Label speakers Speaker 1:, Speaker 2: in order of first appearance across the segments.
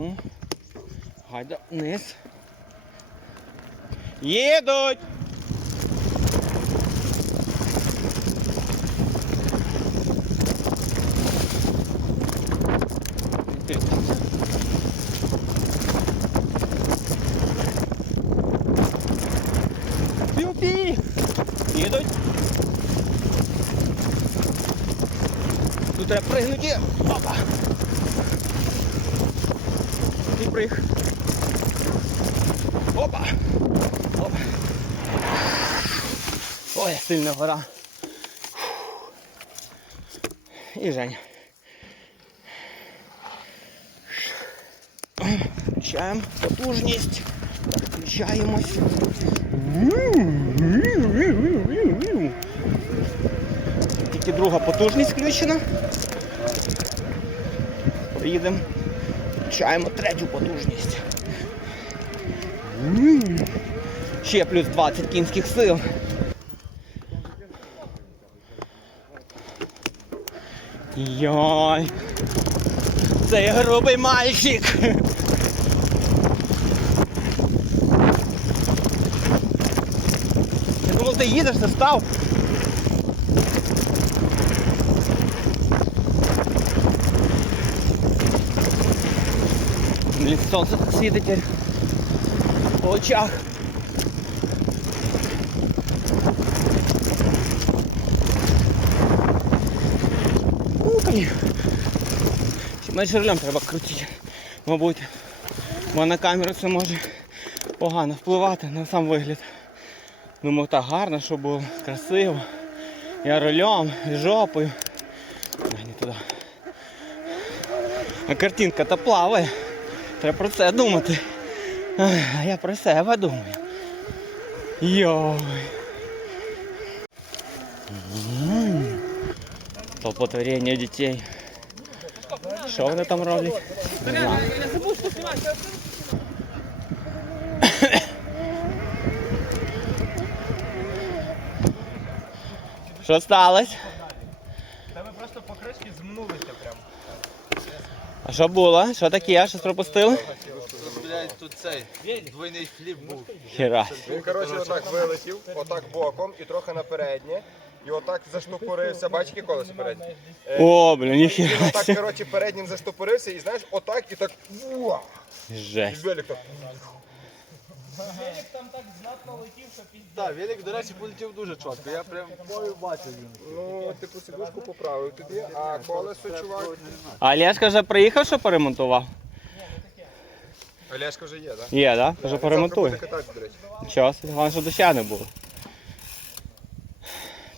Speaker 1: Ну. Гайда вниз. Їдуть! Пі-пі! Їдуть! Тут треба пригнути. Опа! Приг. Опа! Опа! Ой, сильна гора. І Женя. Включаємо потужність. Включаємось. Тільки друга потужність включена. Поїдемо. Включаємо третю потужність. Ще плюс 20 кінських сил. Йой. Це грубий мальчик. Я думав, ти їдеш, ти став. Блін, сонце світить по очах. Ну, блін. Рулем треба крутити, мабуть. Бо на камеру це може погано впливати на сам вигляд. Думав так гарно, щоб було красиво. Я рулем, з жопою. Не туди. А картинка то плаває. Треба про це думати. А я про себе думаю. Йой. М. Столпотворення дітей. Що вони там роблять? Не знаю. Що сталося?
Speaker 2: Та ми просто по кришки змнулися прям.
Speaker 1: А що було? Що таке? Щось пропустили?
Speaker 3: Блять, тут цей двойний хліб був.
Speaker 1: Хіра.
Speaker 2: Він, коротше, отак вилетів, отак боком і трохи на переднє. І отак заштопорився. Бачиш, яке колесо переднє? Е,
Speaker 1: О, бля,
Speaker 2: Він
Speaker 1: ніхіра.
Speaker 2: отак, коротше, переднім заштопорився і знаєш, отак і так. Жесть. І
Speaker 1: Жесть.
Speaker 2: Велик так.
Speaker 3: знатно летів, що Так, велик, до речі, полетів дуже чітко. Я прям бою бачив він.
Speaker 2: Ну, типу, сидушку поправив тоді, а колесо, чувак.
Speaker 1: А Олешка вже приїхав, що поремонтував?
Speaker 2: Олешка вже є, так?
Speaker 1: Є, так? Вже поремонтує.
Speaker 2: кататися, до.
Speaker 1: Нічого, собі, головне, щоб доща не було.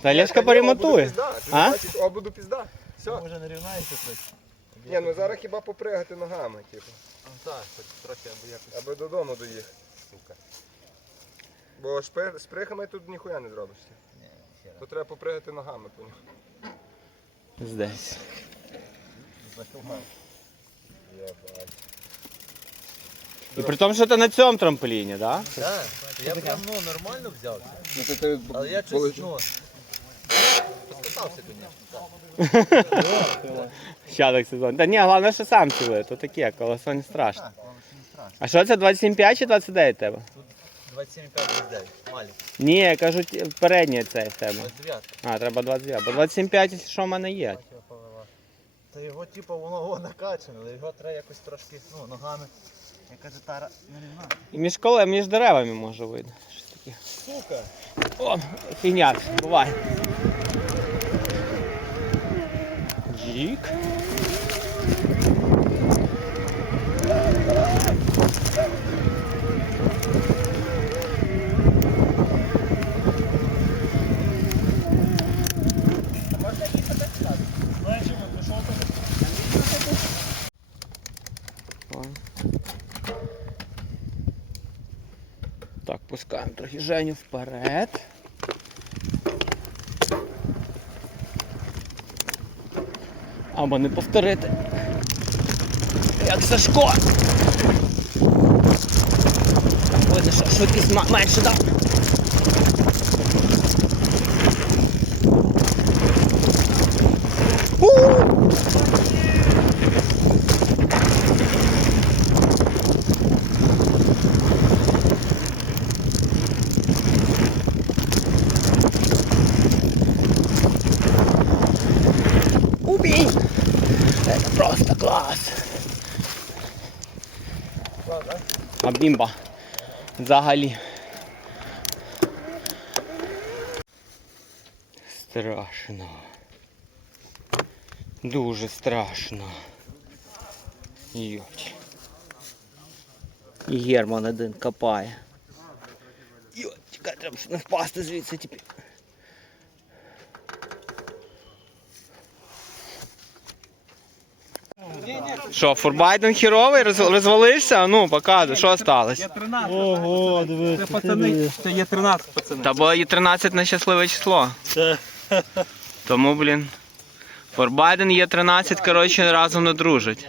Speaker 1: Та Олешка поремонтує. А?
Speaker 2: А? Обуду пізда. Все.
Speaker 3: Може не рівнається трохи?
Speaker 2: Ні, ну зараз хіба попригати ногами, типу.
Speaker 3: Так, хоч трохи або якось.
Speaker 2: Аби додому доїхати, сука. Бо шпи- з пригами тут ніхуя не зробишся. То треба попригати ногами по нього.
Speaker 1: Здесь. І при тому, що ти на цьому трампліні, так?
Speaker 3: Так, я прям ну нормально взявся.
Speaker 2: Ну, то ти
Speaker 3: Але я щось, ну, поскатався, звісно.
Speaker 1: Так сезон. Та ні, головне, що сам цілий, то таке, колесо не страшно. А що це 27,5 чи 29 тебе?
Speaker 3: 27 29, маленький,
Speaker 1: Ні, я кажу, ті- це в тебе.
Speaker 3: 29.
Speaker 1: А, треба 29. Бо 25, що в мене є.
Speaker 3: Та його типу воно о, накачане, але його треба якось трошки ну, ногами. Яка же тара не рівна.
Speaker 1: І між колем, між деревами може вийде. Щось таке.
Speaker 3: Сука!
Speaker 1: О, фігня, буває. Джік. Ой. Так, пускаємо трохи Женю вперед. Або не повторити. Як Сашко. Так, видно, що швидкість менше дав. У! Та клас. А бімба. Взагалі. Страшно. Дуже страшно. Йоч. І Герман один копає. Йо, чекай, треба не впасти звідси тепер. Що, Фурбайден херовий? Роз- Розвалився? Ну, показуй, що сталося?
Speaker 4: Ого, дивись.
Speaker 5: Це пацани, це є 13 пацани.
Speaker 1: Та бо і 13 на щасливе число. Тому, блін. Форбайден є 13, коротше, разом не дружать.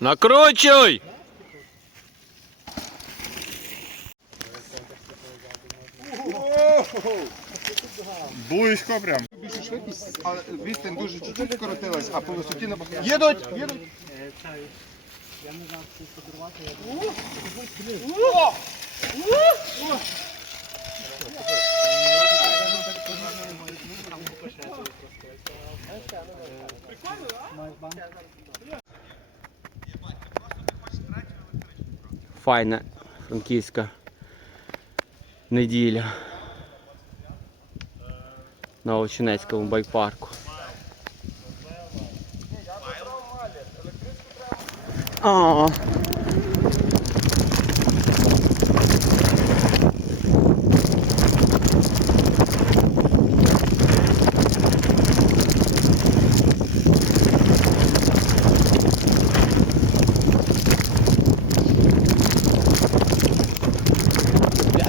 Speaker 1: Накручуй!
Speaker 4: Близько прям.
Speaker 2: Більше швидкість, а відстань дуже чуть-чуть скоротилась, а по висоті набагато. Їдуть! Їдуть!
Speaker 1: Файна франківська неділя. На Очинецькому байпарку. А.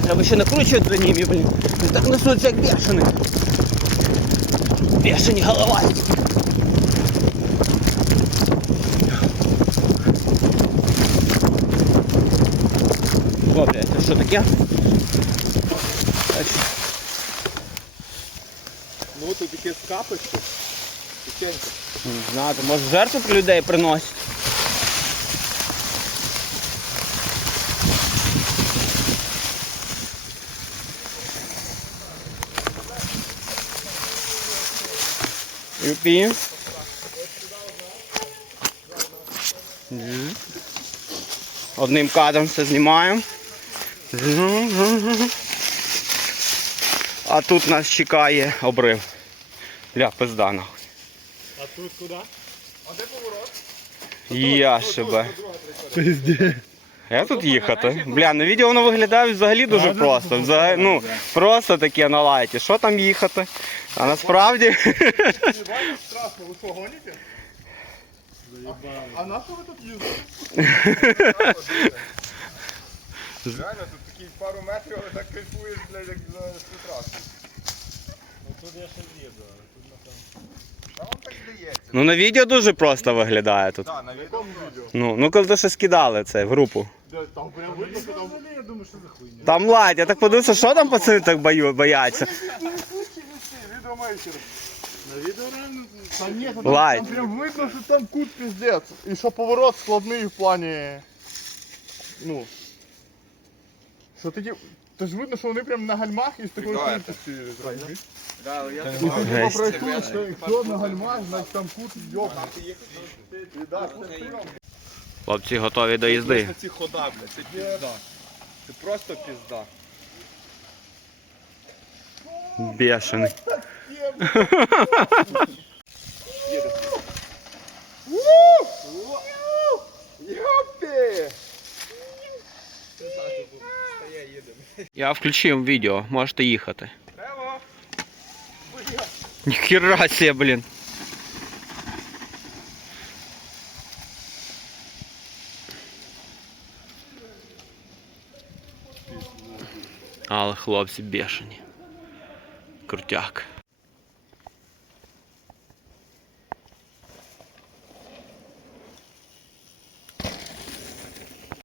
Speaker 1: Треба ще накручувати за ними, блін. Так несуться, як бешені. Бешені голова. О, блядь, це що таке? А?
Speaker 2: Ну тут скапище. Тихенько.
Speaker 1: Не знаю, то може жертву людей приносять. Юпі. Одним кадром все знімаємо. А тут нас чекає обрив. Бля, пизда нахуй.
Speaker 4: А тут куди?
Speaker 1: А де Я себе. Я тут їхати. Бля, на відео воно виглядає взагалі дуже просто. Взагалі, ну, просто таке на лайті. Що там їхати? А насправді.
Speaker 4: Страшно, ви що, гоніте? А на що ви тут їздите?
Speaker 2: Реально, тут такі пару метрів, але так кайфуєш, блядь, як на трасі.
Speaker 4: Тут я ще їду.
Speaker 2: Та вам так здається.
Speaker 1: Ну на відео дуже просто виглядає тут.
Speaker 2: Так, на якому відео?
Speaker 1: Ну, ну коли то ще скидали це в групу.
Speaker 4: Там прям видно, що там... Я думаю, що за хуйня.
Speaker 1: Там лайт, я так подивився, що там пацани так бою, бояться.
Speaker 2: Відео маючи.
Speaker 4: На відео реально... Та ні, там,
Speaker 1: Лайт.
Speaker 4: там прям видно, що там кут піздець. І що поворот складний в плані... Ну... Що тоді... То ж видно, що вони прям на гальмах і з такою
Speaker 2: Прикольно.
Speaker 4: швидкістю зробили.
Speaker 2: Да,
Speaker 4: І ти
Speaker 1: Жесть.
Speaker 4: проєктуєш, що якщо на гальмах, значить там кут йобнутий. І да, це прям.
Speaker 1: Хлопці готові до їзди.
Speaker 2: Ці хода, блядь, це пізда. Це просто пізда.
Speaker 1: Бешений.
Speaker 2: Йопі!
Speaker 1: Я включив відео, можете їхати. Ніхера себе, блін. Але хлопці бешені. Крутяк.